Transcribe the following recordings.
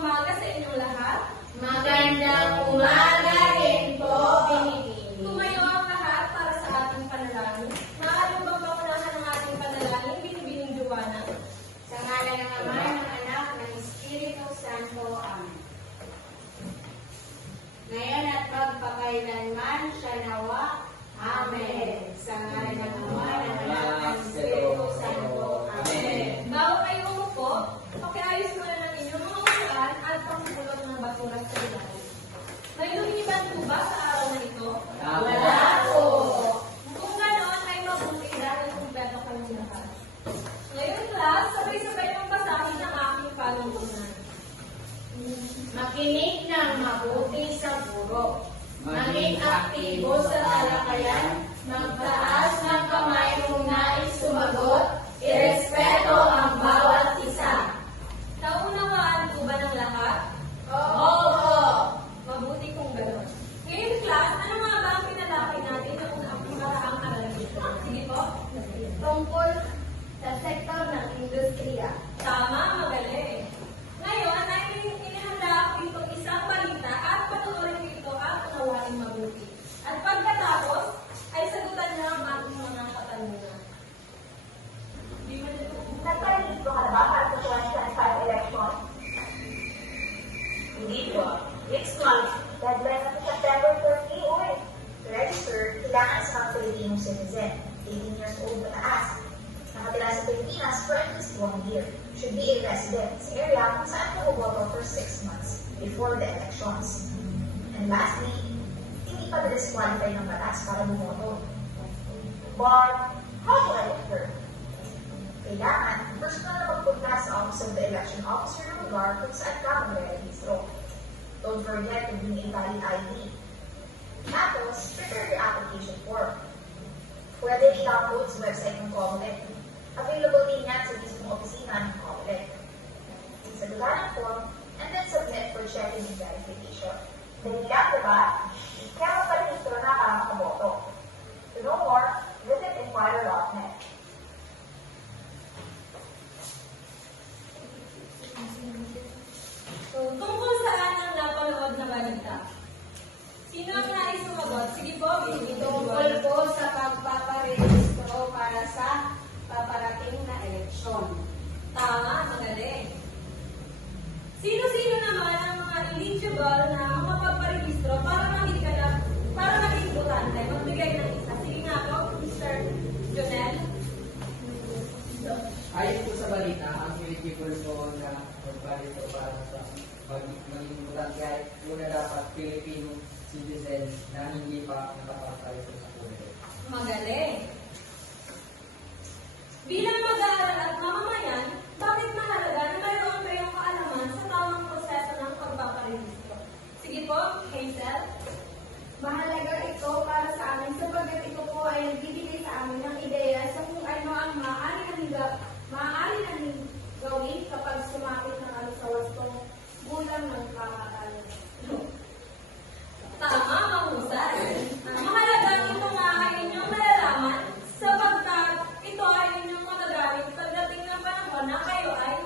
umaga sa inyong lahat. Magandang umaga rin po, Binibini. Tumayo ang lahat para sa ating panalangin. Maaari bang paunahan ang ating panalangin, Binibining Joanna? Sa ngalan ng Ama, ng Anak, ng Espiritu Santo. Amen. Ngayon at magpakailanman siya nawa. Amen. Sa ngalan ng Ama, ng Anak, ng Espiritu Santo. Amen. Bago kayo umupo, pakiayos muna ng inyong mga upuan at pangpulot ng basura sa ilalim. May lumiliban po ba sa araw na ito? Wala po. Kung ganoon ay mabuti dahil kumpleto kayong lahat. Ngayon class, sabay-sabay ang basahin ng aking panuntunan. Makinig ng mabuti sa guro. Maging aktibo sa talakayan. Magtaas ng kamay kung nais sumagot. Irespeto ang bawat isa. Naunawaan po ba ng lahat? Opo. Mabuti kung gano'n. Ngayon class, ano nga ba ang pinalakay natin noong nakaraang araw dito? Sige po. Tungkol sa sektor ng industriya. Tama, magaling. Ngayon ay inihanda ko itong isang balita at patuloy ko ito at unawain mabuti. At pagkatapos, ay sagutan niya ang ating mga katanungan. Nagparehistro ka na ba para sa 2025 election? Hindi po. Next month, deadline na sa September 30, oy. To register, kailangan sa mga Filipino citizen, 18 years old pataas. Nakatira sa Pilipinas for at least 1 year. Should be a resident sa area kung saan bumoboto for 6 months before the elections. And lastly, hindi pa disqualify ng batas para bumoto. But, how do I register? Kailangan, personal na magpunta sa Office of the Election Officer ng lugar kung saan ka mag-rehistro. Don't forget to bring a valid ID. Tapos, prepare your application form. Pwede i-download sa website ng COMELEC. Available din yan sa mismong opisina ng COMELEC. Sagutan ang form, and then submit for checking and verification. Dahil lang, diba? Kaya magparehistro na para makaboto. To know more, visit inquirer.net. So, tungkol saan ang napanood na balita? Sino ang nais sumagot? Sige po, Binibining Tungkol Joanna. po sa pagpaparehistro para sa paparating na eleksyon. Tama, magaling. Sino-sino naman ang mga eligible na mapagparehistro para maging botante? Magbigay ng isa. Sige nga po, Mr. Jonel. Ayon po sa balita, ang eligible po na magparito para sa maging butante ay una dapat Filipino citizen na hindi pa nakapaparito sa kulay. Magaling. Bilang mag-aaral at mamamayan, bakit mahalaga na mayroon kayong kaalaman sa tamang proseso ng pagpaparehistro? Sige po, Hazel. Mahalaga ito para sa amin sapagkat ito po ay nagbibigay sa amin ng ideya sa kung ano ang maaari na gawin kapag sumapit ng sa wastong gulang ng kamatayan. Tama, mahusay. Mahalaga ito nga ay inyong nalalaman sapagkat ito ay inyong magagamit pagdating ng panahon na kayo ay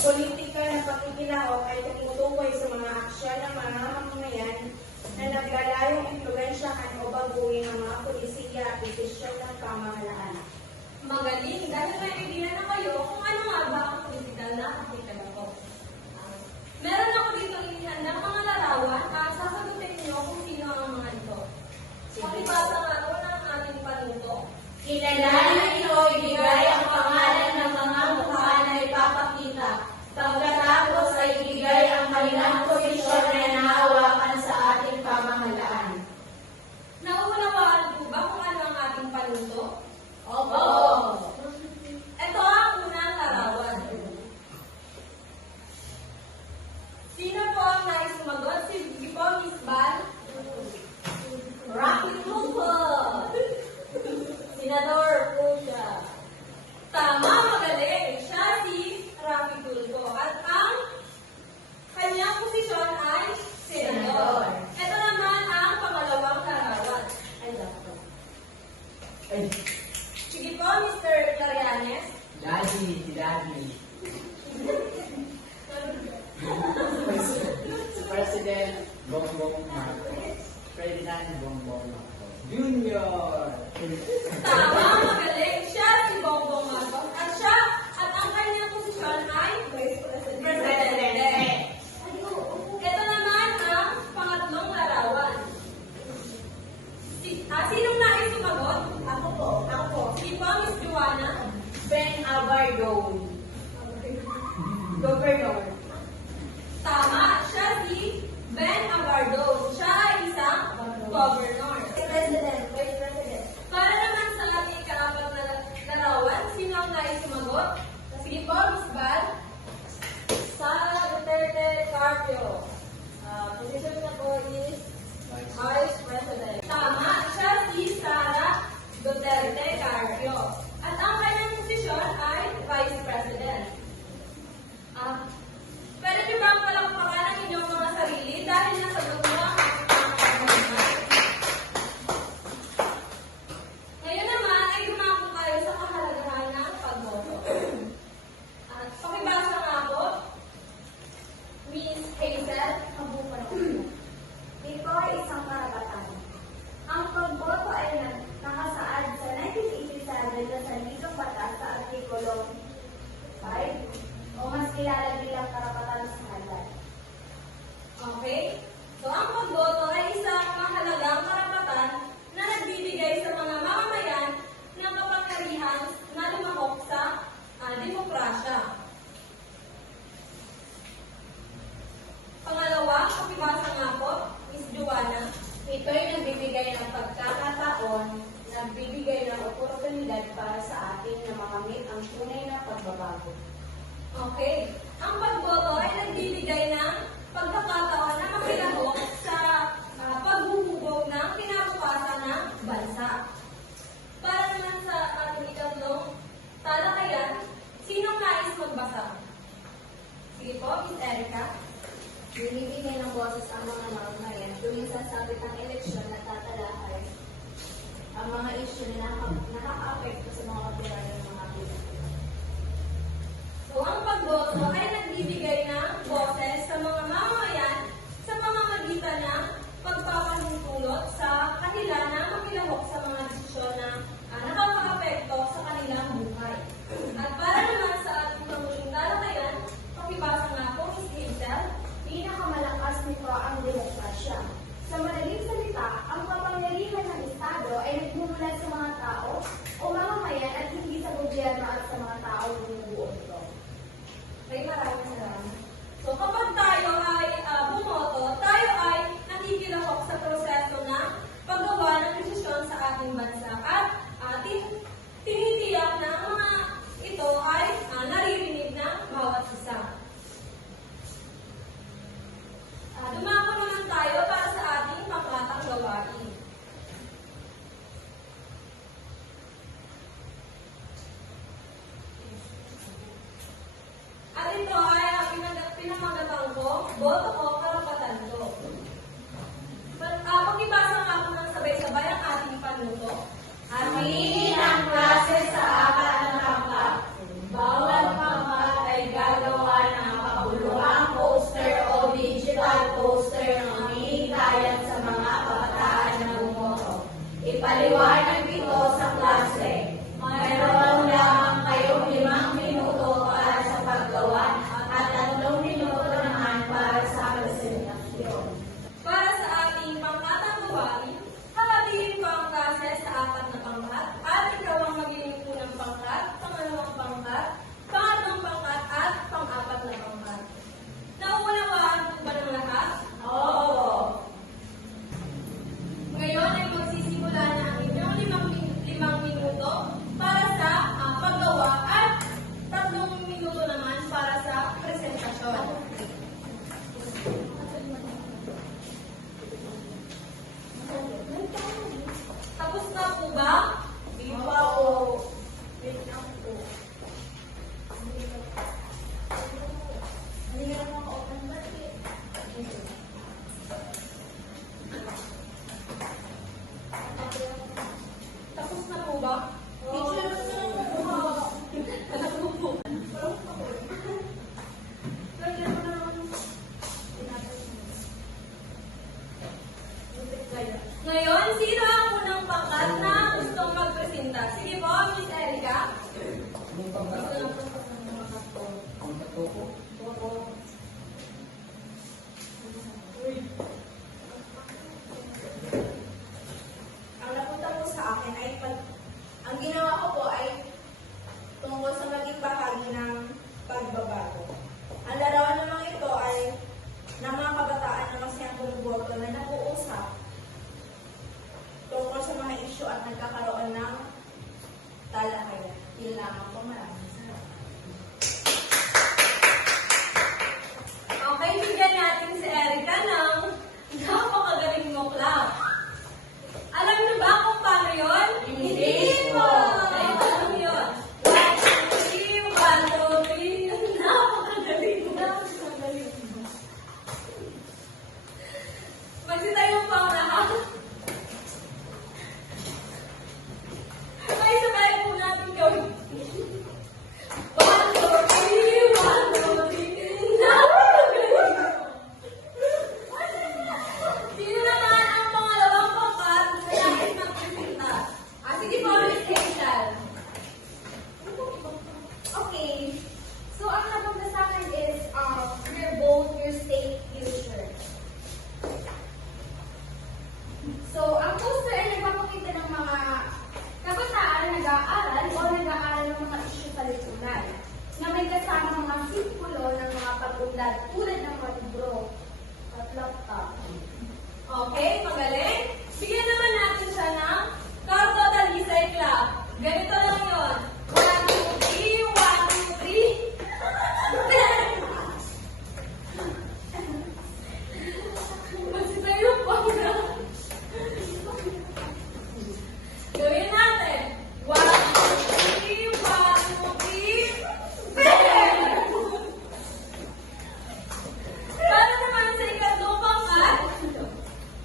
politikal na pakikilahok ay tumutukoy sa mga aksyon ng mga mamamayan na naglalayong impluwensyahan o baguhin ang mga polisiya at desisyon ng pamahalaan. Magaling, dahil may idea na kayo kung ano nga ba ang political na pakikilahok. Meron ako dito inihandang mga larawan at sasagutin niyo kung sino ang mga ito. Pakibasa nga po ng ating panuto. Kilalanin ito ibigay ang pangalan ng mga mukha na ipapakita. Pagkatapos ay ibigay ang kanilang posisyon na nahawakan sa ating pamahalaan. Nauunawaan po ba kung ano ang ating panuto? Opo. Ito ang unang larawan. Sino po ang nais sumagot? Sige po, Miss Val. Rocky Tulfo. Senador po siya. Tama, magaling. Siya si Rocky Tulfo. At ang kanyang posisyon ay senador. Ito naman ang pangalawang larawan. Ay, dapat. Ay, Sige po, Mr. Clarianes. Daddy, si Daddy. Si President Bongbong Marcos. President Bongbong Marcos. Junior! Tama, magaling. Siya si Bongbong Marcos. At siya, at ang kanyang posisyon ay Vice President. Ito naman ang pangatlong larawan. Sinong nais sumagot? Ako po. Ako po. Si po, Miss Joanna. Ben Abardo. Governor. Tama, siya si Ben Abardo. Siya ay isang governor. President, Vice President. Para naman sa ating ikaapat na larawan, sino ang nais sumagot? Sige po, Miss Val. Sara Duterte Carpio. Position na po is Vice President. Tama, siya si Sara Duterte Carpio. At ang kanyang posisyon ay Vice President. Pwede niyo bang palakpakan ang inyong mga sarili dahil nasagot mo ang pangkaroon? Ngayon naman ay dumako tayo sa kahalagahan ng pagboto. At pakibasa nga po, Miss Hazel, Kabupan. Ito ay isang karapatan. Ang pagboto ay nakasaad sa 1987 na sa Litong Batas sa Artikulo 5 o mas kilala bilang karapatan sa halal. Okay? So, ang pagboto ay isang mahalagang karapatan na nagbibigay sa mga mamamayan ng kapangyarihan na lumahok sa demokrasya. Pangalawa, pakibasa nga po, Miss Joanna. Ito'y nagbibigay ng pagkakataon, nagbibigay ng oportunidad para sa atin na makamit ang tunay na pagbabago. Okay. Ang pagboto ay nagbibigay ng pagkakataon na makilahok sa paghuhubog ng kinabukasan ng bansa. Para naman sa ating ikatlong talakayan, sinong nais magbasa? Sige po, Miss Erica. Binibigay ng boses ang mga mamamayan tuwing sasabit ang eleksyon na tatalakay ang mga isyu na nakaka-apekto sa mga kapirahan ng mga Pilipino. So, ang pagboto ay nagbibigay ng boses sa mga mamamayan sa pamamagitan ng pagpapahintulot sa kanila na makilahok sa mga desisyon na nakaka-apekto sa kanilang buhay. At para naman sa ating panguling talakayan, pakibasa nga po, Miss Hazel. Pinakamalakas nito ang demokrasya. Sa madaling salita, ang kapangyarihan ng Estado ay nagmumulat sa mga tao o mamamayan at hindi sa gobyerno at sa mga tao bumubuo ito. May maraming salamat. So, kapag tayo ay bumoto, tayo ay nakikilahok sa proseso ng paggawa ng desisyon sa ating bansa at tinitiyak na ang mga ito ay naririnig ng bawat isa. Dumako naman tayo para sa ating pangkatang gawain. At ito ay pinamagatang ko, boto ko, karapatan ko. Pakibasa nga po ng sabay-sabay ang ating panuto. Aminin ang klase sa apat na pangkat. Bawat pangkat ay gagawa Ang napunta po sa akin ay ang ginawa ko po ay tungkol sa maging bahagi ng pagbabago. Ang larawan naman ito ay ng mga kabataan na masayang bumuboto na nag-uusap tungkol sa mga isyu at nagkakaroon ng talakayan. Yun lamang po, maraming salamat. Okay, bigyan natin si Erica ng napakagaling mo clap. Alam niyo ba kung paano yun? Hindi po. Ay, alam yun. 1, 2, 3, 1, 2, 3. Napakagaling mo. Napakagaling mo. Magsitayo po ang lahat. Ay, sabay po natin gawin. 1, 2, 3, 1, 2, 3. Napakagaling mo. Sino naman ang pangalawang pangkat na nais magpresenta? Sige po, Miss Rachel. Okay. So, ang napunta sa akin is, your vote, your state future. So, ang poster ay nagpapakita ng mga kabataan na nag-aaral o nag-aaral ng mga isyu sa lipunan na may kasama mga simpulo ng mga pag-unlad tulad ng mga libro at laptop. Okay, magaling. Bigyan naman natin siya ng Cardo Talisay Club. Ganito lang yun. 1, 2, 3, 1, 2, 3. Magsitayo po na. Gawin natin. 1, 2, 3, 1, 2, 3. Para naman sa ikatlong pangkat.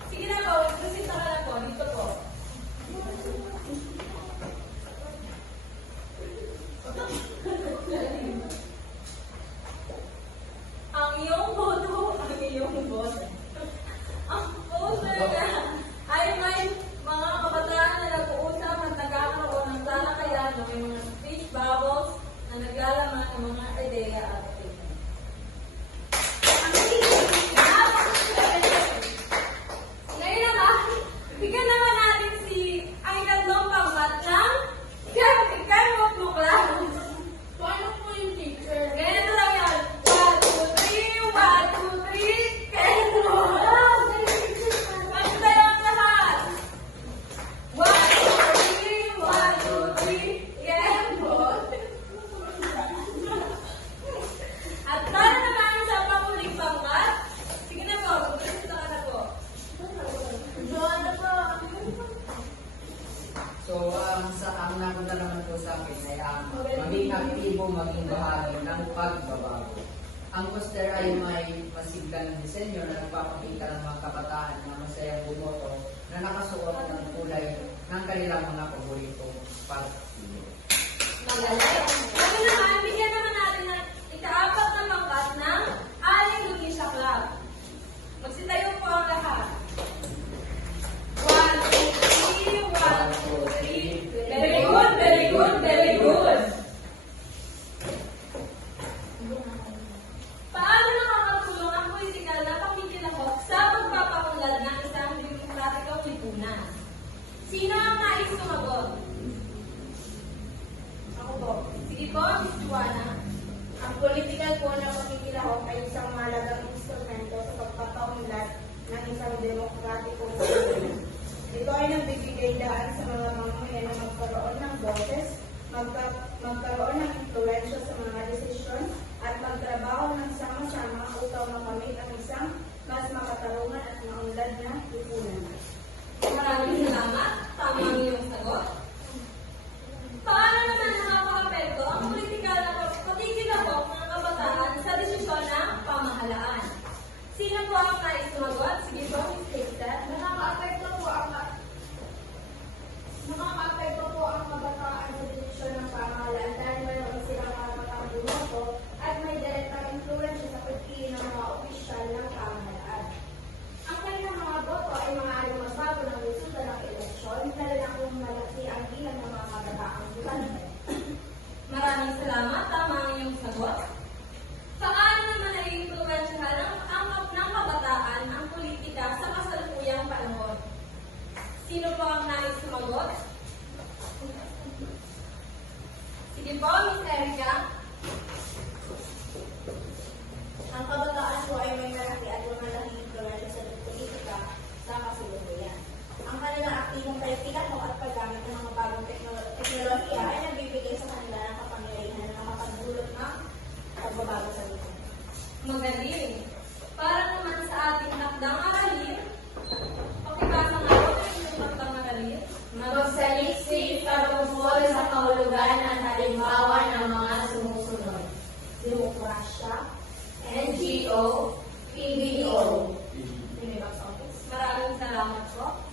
Sige na po, presenta ka na po. Dito po. Ang iyong boto, ang iyong boto. Ang poster na ay may mga kabataan na nag-uusap at nagkakaroon ng talakayan na may mga speech bubbles na naglalaman ng mga ideya at opinion. Ngayon naman, bigyan naman natin ang ikatlong pangkat ng Kemot mo class. Paano po yung teacher? Ganito lang yan. 1, 2, 3, 1, 2, 3, Kemot. Magsasayo ang lahat. 1, 2, 3, 1, 2, 3, Kemot. At para naman sa panguling pangkat, sige na po, magpresenta ka na po. Joanna po. So, ang napunta naman po sa akin ay maging aktibo, maging bahagi ng pagbabago. Ang poster ay may masiglang disenyo na nagpapakita ng mga kabataan na masayang bumoto na nakasuot ng kulay ng kanilang mga paboritong partido. Magaling. Kami naman, bigyan naman natin ng ikaapat na pangkat ng Aling Luisa Club. Magsitayo po ang lahat. 1, 2, 3, 1, 2, 3. Very good, very good, very good. Paano nakakatulong ang politikal na pakikilahok sa pagpapaunlad ng isang demokratikong lipunan? Sino ang nais sumagot? Ako po. Sige po, Miss Juana. Ang political po na pakikilahok ay isang mahalagang instrumento sa pagpapaunlad ng isang demokratikong lipunan. Ito ay nagbibigay daan sa mga mamamayan na magkaroon ng boses, magkaroon ng impluwensya sa mga desisyon, at magtrabaho ng sama-sama upang makamit ang isang mas makatarungan at maunlad na lipunan. Maraming salamat. Tama ang iyong sagot. Paano naman nakaka-apekto ang politikal na pakikilahok ng kabataan sa desisyon ng pamahalaan? Sino po ang nais sumagot? Sige po, Miss Rachel. Nakaka-apekto po ang kabataan sa desisyon ng pamahalaan dahil mayroon silang karapatang bumoto at may direktang influensya sa pagpili ng mga opisyal ng pamahalaan. Ang kanilang mga boto ay maaaring magbago ng resulta ng eleksyon, lalo na kung malaki Ang kabataan po ay may malaki at lumalaking impluwensya sa politika sa kasalukuyan. Ang kanilang aktibong palitikano at paggamit ng mga bagong teknolohiya ay nagbibigay sa kanila ng kapangyarihan na makapagdulot ng pagbabago sa lupa. Magaling. Para naman sa ating takdang aralin, pakibasa nga po ang inyong takdang aralin. Magsaliksik sa tungkol sa kahulugan at halimbawa ng mga sumusunod. Demokrasya, NGO, PBO. Box Office. Maraming salamat po.